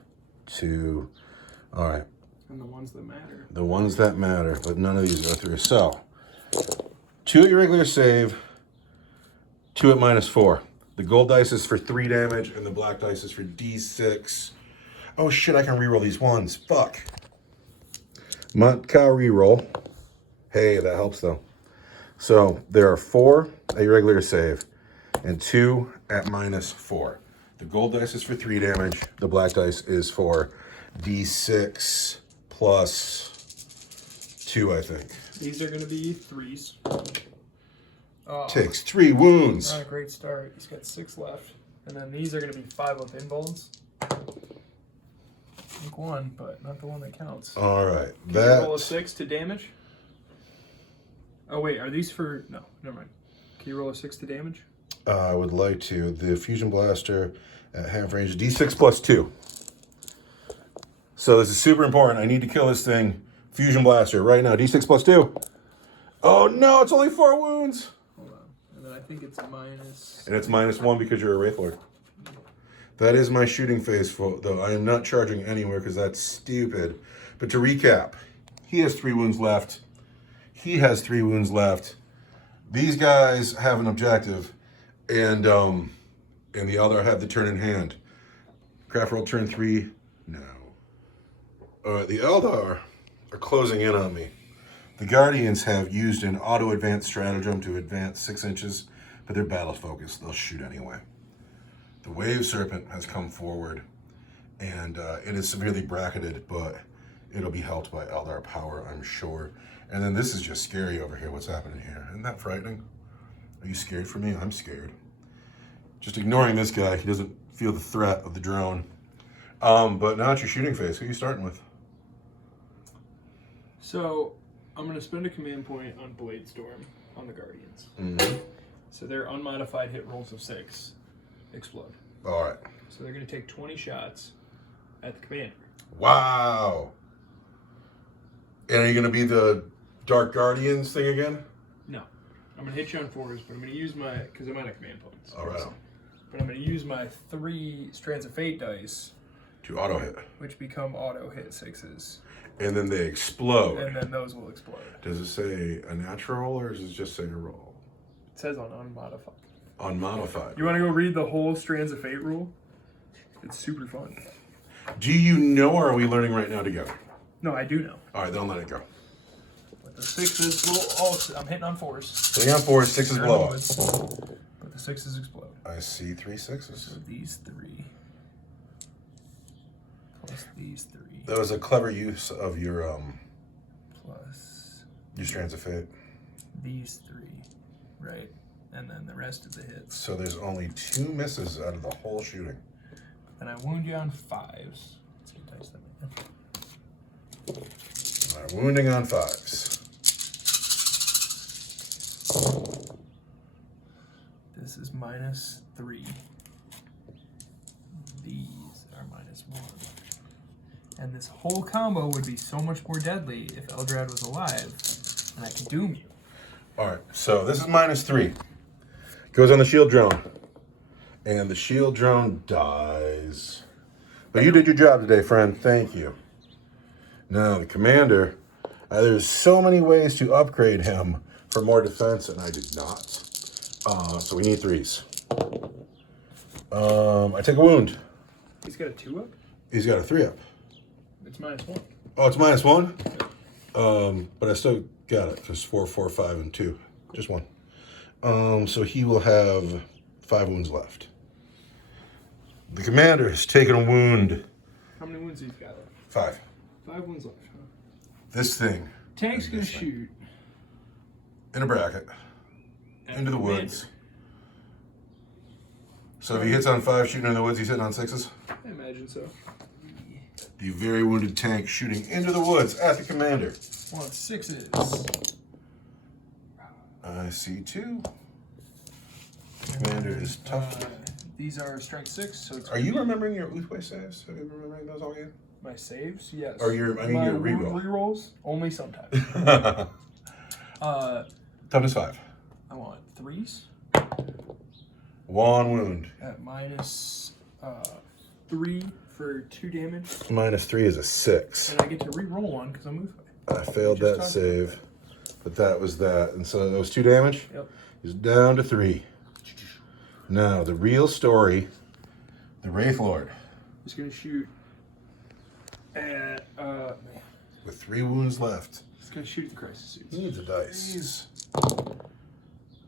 2, all right. And the ones that matter. The ones that matter, but none of these go through. So, 2 at your regular save, 2 at -4. The gold dice is for 3 damage, and the black dice is for D6. Oh shit, I can reroll these ones. Fuck. Montcow reroll. Hey, that helps though. So there are 4 at your regular save, and 2 at -4. The gold dice is for 3 damage. The black dice is for D6 plus 2, I think. These are going to be 3s. Takes 3 wounds. Not a great start. He's got 6 left. And then these are going to be 5-up invulns. Take 1, but not the one that counts. All right. Can you roll a 6 to damage? Oh, wait. Are these for... No, never mind. Can you roll a 6 to damage? I would like to. The fusion blaster at half range, D6 plus 2. So this is super important. I need to kill this thing. Fusion blaster right now. D6 plus 2. Oh no, it's only 4 wounds. Hold on. And then I think it's minus... And it's -1 because you're a Wraith Lord. That is my shooting phase, though. I am not charging anywhere because that's stupid. But to recap, he has 3 wounds left. He has 3 wounds left. These guys have an objective, and the Eldar have the turn in hand. Craftworld turn 3. No. The Eldar are closing in on me. The Guardians have used an auto-advance stratagem to advance 6 inches, but they're battle-focused. They'll shoot anyway. The Wave Serpent has come forward, and it is severely bracketed, but it'll be helped by Eldar power, I'm sure. And then this is just scary over here, what's happening here. Isn't that frightening? Are you scared for me? I'm scared. Just ignoring this guy, he doesn't feel the threat of the drone. But now it's your shooting phase. Who are you starting with? So, I'm going to spend a command point on Blade Storm on the Guardians. Mm-hmm. So their unmodified hit rolls of 6 explode. All right. So they're going to take 20 shots at the commander. Wow. And are you going to be the Dark Guardians thing again? No. I'm going to hit you on 4s, but I'm going to use my, because I'm out of command points. All right. But I'm going to use my 3 Strands of Fate dice. To auto hit. Which become auto hit 6s. And then they explode. And then those will explode. Does it say a natural or does it just say a roll? It says on unmodified. Unmodified. You want to go read the whole Strands of Fate rule? It's super fun. Do you know or are we learning right now together? No, I do know. All right, then let it go. But the 6s will... I'm hitting on 4s. Hitting on 4s, 6s blow up. But the 6s explode. I see 3 6s. So these 3. Plus these 3. That was a clever use of your Plus Strands of Fate. these 3. Right? And then the rest of the hits. So there's only 2 misses out of the whole shooting. And I wound you on 5s. Let's get dice that All right, wounding on 5s. This is -3. These are -1. And this whole combo would be so much more deadly if Eldrad was alive, and I could doom you. All right, so this is -3. Goes on the shield drone. And the shield drone dies. But you did your job today, friend. Thank you. Now, the commander, there's so many ways to upgrade him for more defense, and I did not. So we need 3s. I take a wound. He's got a 2-up? He's got a 3-up. It's -1. Oh, it's -1? But I still got it, because 4, 4, 5, and 2. Just 1. So he will have 5 wounds left. The commander has taken a wound. How many wounds he's got? 5. 5 wounds left, huh? This thing. Tank's gonna shoot. In a bracket. Into the woods. So if he hits on 5 shooting in the woods, he's hitting on 6s? I imagine so. The very wounded tank shooting into the woods at the commander. Want 6s. I see 2. Commander is tough. These are strength 6, so it's... Are you remembering your Uthway saves? Have you been remembering those all game? My saves? Yes. Or your reroll? Rerolls? Only sometimes. Toughness 5. I want 3s. 1 wound. At -3 for 2 damage. -3 is a 6. And I get to re-roll 1 because I'm Uthway. I failed that save. But that was that. And so that was 2 damage? Yep. He's down to 3. Now, the real story, the Wraith Lord. He's going to shoot at, With 3 wounds left. he's going to shoot at the crisis suits. He needs a dice.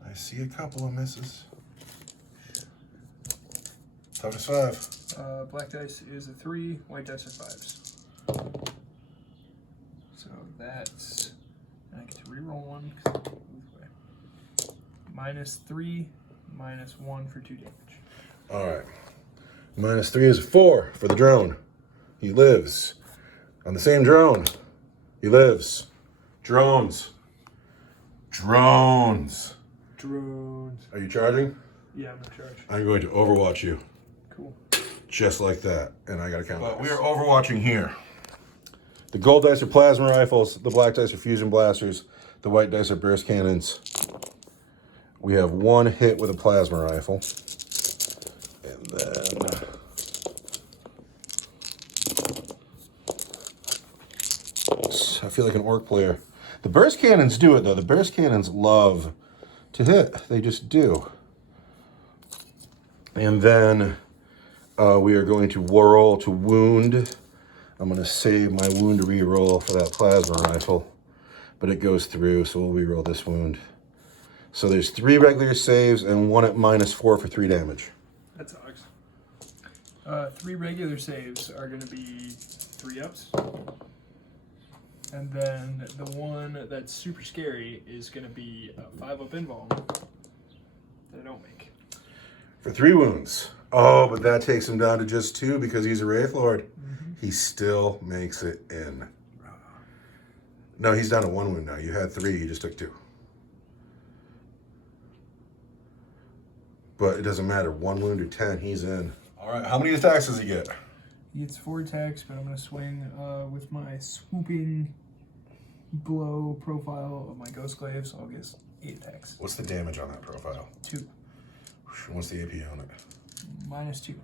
I see a couple of misses. Toughness 5. Black dice is a 3, white dice are 5s. So that's, and I get to re-roll 1 because I'm Uthway. -3, -1 for 2 damage. All right. -3 is a 4 for the drone. He lives. On the same drone. He lives. Drones. Drones. Drones. Are you charging? Yeah, I'm in charge. I'm going to overwatch you. Cool. Just like that. And I got to count. But we are overwatching here. The gold dice are plasma rifles. The black dice are fusion blasters. The white dice are burst cannons. We have 1 hit with a plasma rifle. And then... I feel like an orc player. The burst cannons do it, though. The burst cannons love to hit. They just do. And then we are going to roll to wound. I'm going to save my wound re-roll for that plasma rifle. But it goes through, so we'll re-roll this wound. So there's 3 regular saves and 1 at -4 for 3 damage. That sucks. 3 regular saves are going to be 3-ups. And then the one that's super scary is going to be a 5-up invuln that I don't make. For 3 wounds. Oh, but that takes him down to just 2 because he's a Wraith Lord. He still makes it in. No, he's down to 1 wound now. You had 3, you just took 2. But it doesn't matter. 1 wound or 10, he's in. All right, how many attacks does he get? He gets 4 attacks, but I'm going to swing with my swooping below profile of my Ghost Glaive, so I'll get 8 attacks. What's the damage on that profile? 2. What's the AP on it? -2.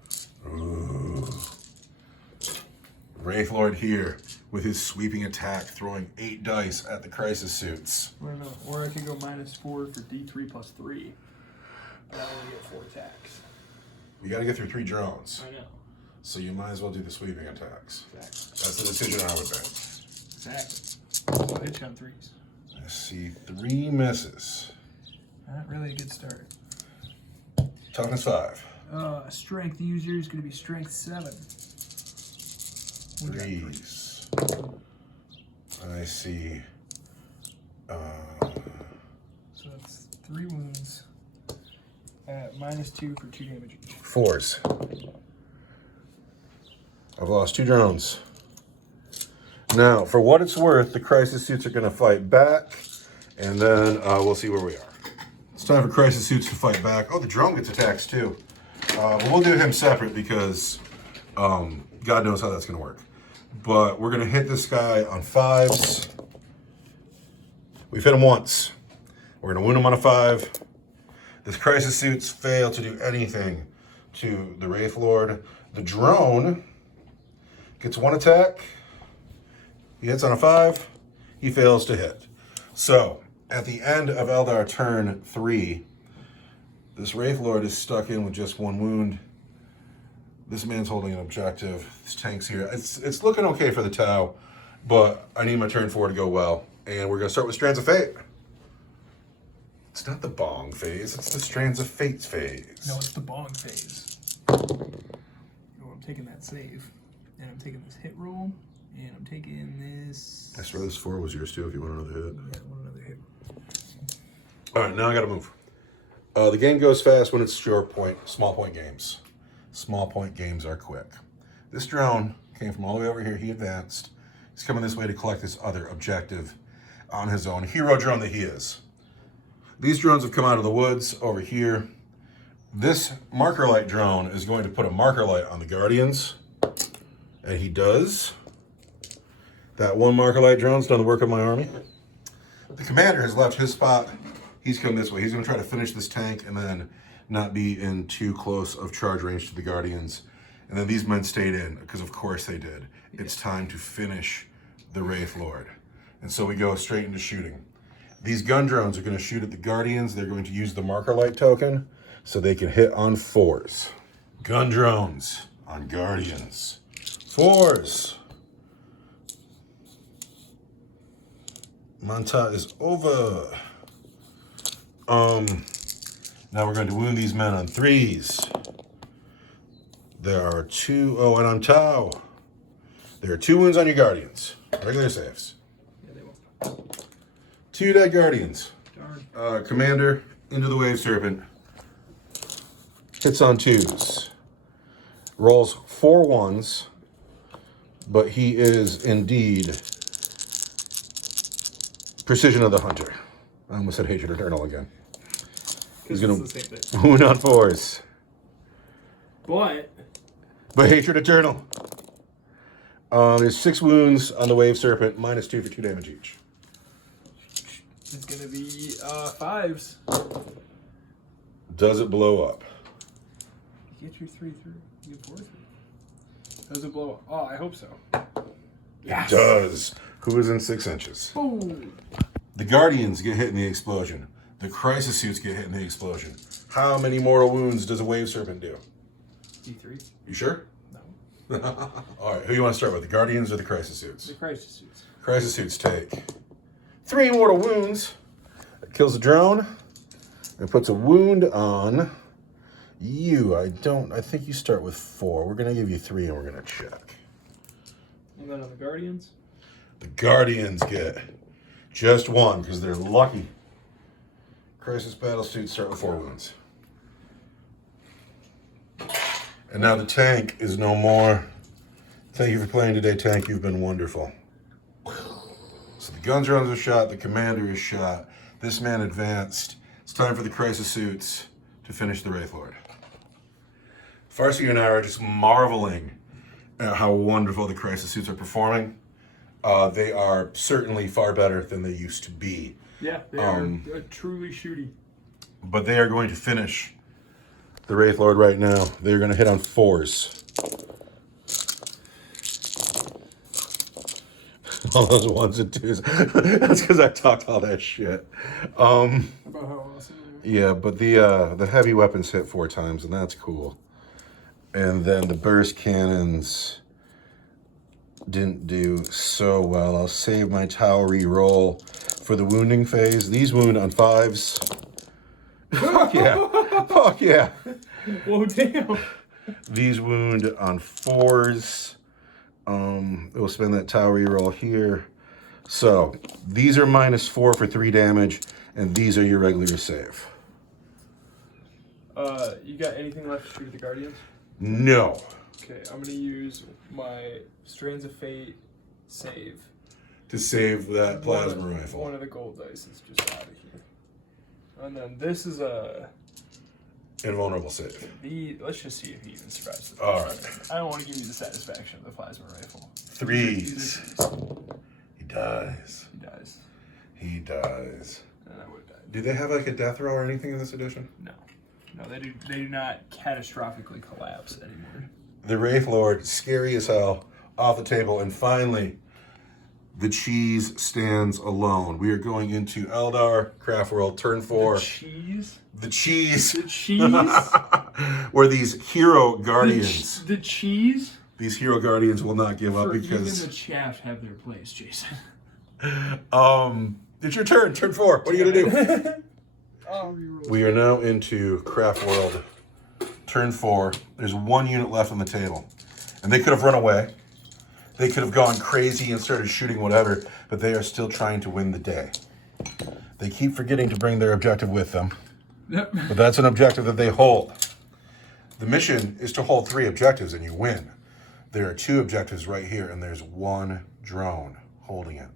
Ooh. Wraithlord here with his sweeping attack, throwing 8 dice at the crisis suits. I don't know. Or I could go -4 for D3 + 3. But I only get 4 attacks. We got to get through 3 drones. I know. So you might as well do the sweeping attacks. Exactly. That's the decision I would make. Exactly. So I'll hit you on 3s. I see 3 misses. Not really a good start. Toughness 5. Strength user is going to be strength 7. 3s. I see. So that's 3 wounds at -2 for 2 damage each. 4s. I've lost 2 drones. Now, for what it's worth, the crisis suits are going to fight back, and then we'll see where we are. It's time for crisis suits to fight back. Oh, the drone gets attacks too. But we'll do him separate because God knows how that's going to work. But we're going to hit this guy on 5s. We've hit him once. We're going to wound him on a 5. This crisis suits fail to do anything to the Wraithlord. The drone gets 1 attack. He hits on a 5. He fails to hit. So, at the end of Eldar turn 3, this Wraithlord is stuck in with just 1 wound. This man's holding an objective. This tank's here. It's looking okay for the Tau, but I need my turn 4 to go well. And we're going to start with Strands of Fate. It's not the Bong phase, it's the Strands of Fate phase. No, it's the Bong phase. I'm taking that save, and I'm taking this hit roll, and I'm taking this... I swear this 4 was yours too if you want another hit. Yeah, I want another hit. All right, now I got to move. The game goes fast when it's small point games. Small point games are quick. This drone came from all the way over here. He advanced. He's coming this way to collect this other objective on his own. Hero drone that he is. These drones have come out of the woods over here. This marker light drone is going to put a marker light on the Guardians. And he does. That 1 marker light drone's done the work of my army. The commander has left his spot. He's come this way. He's going to try to finish this tank and then not be in too close of charge range to the Guardians. And then these men stayed in, because of course they did. It's time to finish the Wraithlord. And so we go straight into shooting. These gun drones are going to shoot at the Guardians. They're going to use the marker light token so they can hit on 4s. Gun drones on Guardians. 4s. Manta is over. Now we're going to wound these men on 3s. There are 2, and on Tau. There are 2 wounds on your Guardians. Regular saves. Yeah, they won't. 2 dead Guardians. Darn. Commander into the Wave Serpent. Hits on 2s. Rolls 4 1s. But he is indeed Precision of the Hunter. I almost said Hatred Eternal again. He's going to wound on 4s. But Hatred Eternal. There's 6 wounds on the Wave Serpent, -2 for 2 damage each. It's going to be 5s. Does it blow up? You get your 3 through. You get 4 through. Does it blow up? Oh, I hope so. Yes. It does. Who is in 6 inches? Boom. The Guardians get hit in the explosion. The Crisis Suits get hit in the explosion. How many mortal wounds does a Wave Serpent do? D3. You sure? No. All right, who you want to start with, the Guardians or the Crisis Suits? The Crisis Suits. Crisis Suits take 3 mortal wounds. That kills the drone and puts a wound on you. I think you start with 4. We're going to give you 3 and we're going to check. And then on the Guardians? The Guardians get just 1 because they're lucky. Crisis Battle Suits start with 4 wounds. And now the tank is no more. Thank you for playing today, tank. You've been wonderful. So the gun drones are shot. The commander is shot. This man advanced. It's time for the Crisis Suits to finish the Wraithlord. Farsi and I are just marveling at how wonderful the Crisis Suits are performing. They are certainly far better than they used to be. Yeah, they are truly shooty. But they are going to finish the Wraith Lord right now. They're going to hit on 4s. All those 1s and 2s. That's because I talked all that shit. About how awesome. Yeah, but the heavy weapons hit 4 times, and that's cool. And then the burst cannons didn't do so well. I'll save my towery roll for the wounding phase. These wound on 5s. Fuck yeah. Fuck yeah. Whoa, damn. These wound on 4s. We'll spend that towery roll here. So these are -4 for 3 damage, and these are your regular save. You got anything left to shoot at the Guardians? No. Okay, I'm gonna use my Strands of Fate save. To save that plasma One rifle. of the gold dice is just out of here. And then this is a... Invulnerable save. Let's just see if he even survives the All right. I don't want to give you the satisfaction of the plasma rifle. 3s. He dies. He dies. He dies. And I would have died. Do they have like a death row or anything in this edition? No. No, they do not catastrophically collapse anymore. The Wraith Lord, scary as hell, off the table, and finally, the cheese stands alone. We are going into Eldar, Craftworld, turn 4. The cheese? The cheese. The cheese? Where these hero guardians. The cheese? These hero guardians will not give up For because. even the chaff have their place, Jason. It's your turn, turn 4. What are you gonna do? Oh, We are now into Craftworld, turn 4. There's 1 unit left on the table. And they could have run away. They could have gone crazy and started shooting whatever, but they are still trying to win the day. They keep forgetting to bring their objective with them, Yep. but that's an objective that they hold. The mission is to hold 3 objectives and you win. There are 2 objectives right here, and there's 1 drone holding it.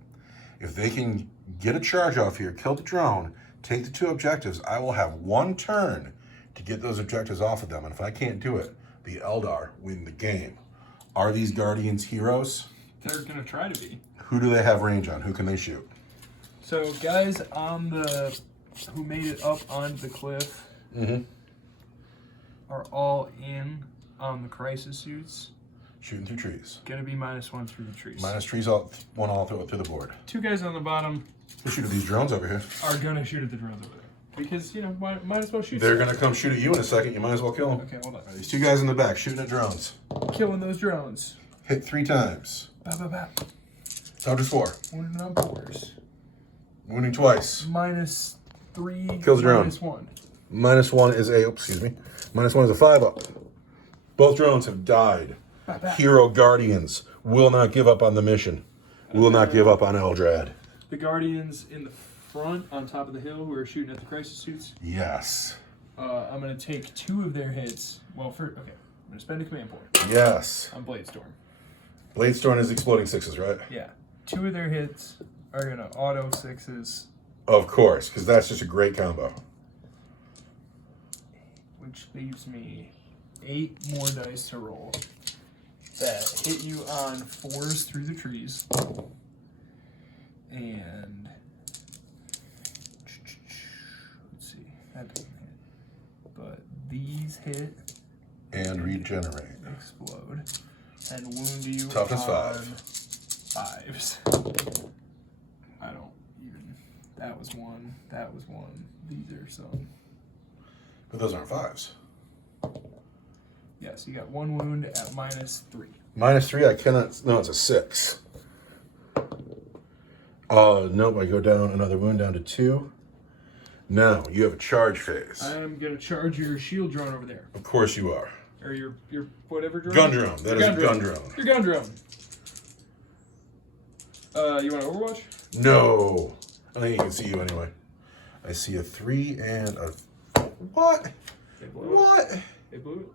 If they can get a charge off here, kill the drone, take the 2 objectives, I will have 1 turn to get those objectives off of them. And if I can't do it, the Eldar win the game. Are these Guardians heroes? They're gonna try to be. Who do they have range on? Who can they shoot? So guys who made it up on the cliff are all in on the crisis suits. Shooting through trees. Gonna be -1 through the trees. Minus trees, all through the board. 2 guys on the bottom We'll shoot at these drones over here. are gonna shoot at the drones over there. Because, might as well shoot. They're gonna come shoot at you in a second. You might as well kill them. Okay, hold on. These 2 guys in the back shooting at drones. Killing those drones. Hit 3 times. Bap, bap, bap. Dodges 4. Wounded on 4s. Wounding twice. -3. Kills the drone. -1. -1 is a, -1 is a 5 up. Both drones have died. Bap, bap. Hero Guardians will not give up on the mission. Will not give up on Eldrad. The Guardians in the front on top of the hill who are shooting at the crisis suits. Yes. I'm going to take 2 of their hits. Well, okay. I'm going to spend a command point Yes. on Bladestorm. Bladestorm is exploding 6s, right? Yeah. 2 of their hits are going to auto 6s, Of course, because that's just a great combo. which leaves me 8 more dice to roll that hit you on 4s through the trees. And let's see, that doesn't hit. But these hit, And regenerate. explode, and wound you Toughness on 5. 5s. I don't even. That was 1. That was 1. These are some. But those aren't 5s. Yes, you got 1 wound at -3. -3, I cannot. No, it's a 6. Nope, I go down another wound down to 2. Now, you have a charge phase. I'm gonna charge your shield drone over there, Of course you are. or your whatever drone. Gun drone. That is a gun drone. Your gun drone. You want to Overwatch? No. I think you can see you anyway. I see a 3 and a... What? They blew What? it. They blew it.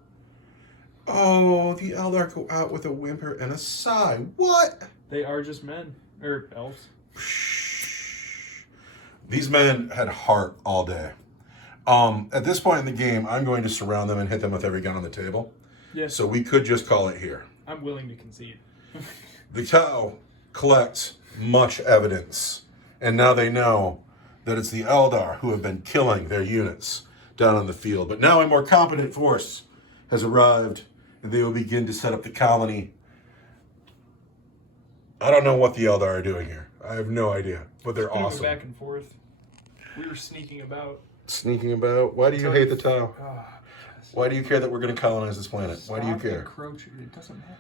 Oh, the Eldar go out with a whimper and a sigh. What? They are just men or elves. These men had heart all day. At this point in the game, I'm going to surround them and hit them with every gun on the table. Yes. So we could just call it here. I'm willing to concede. The Tau collect much evidence. And now they know that it's the Eldar who have been killing their units down on the field. But now a more competent force has arrived, and they will begin to set up the colony. I don't know what the Eldar are doing here. I have no idea, but they're awesome. Back and forth. We were sneaking about. Sneaking about? Why do you hate the Tau? Because Why do you care that we're going to colonize this planet? Why do you care? It doesn't matter.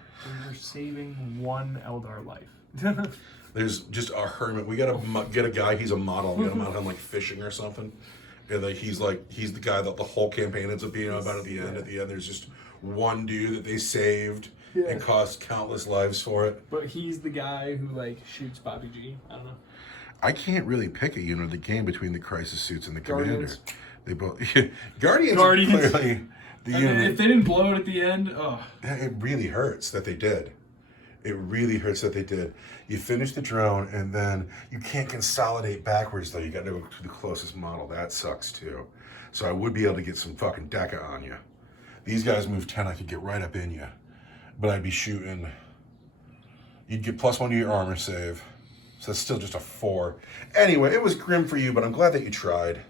We're saving one Eldar life. There's just a hermit. We gotta get a guy. He's a model. We got him out on like fishing or something, and he's the guy that the whole campaign ends up being about at the end. At the end, there's just one dude that they saved and cost countless lives for it. But he's the guy who like shoots Bobby G. I don't know. I can't really pick a unit of the game between the crisis suits and the commander. Guardians. They both Guardians are clearly the unit. If they didn't blow it at the end, It really hurts that they did. It really hurts that they did. You finish the drone, and then you can't consolidate backwards, though. You got to go to the closest model. That sucks, too. So I would be able to get some fucking deca on you. These guys move 10, I could get right up in you. But I'd be shooting... You'd get +1 to your armor save. So that's still just a 4. Anyway, it was grim for you, but I'm glad that you tried.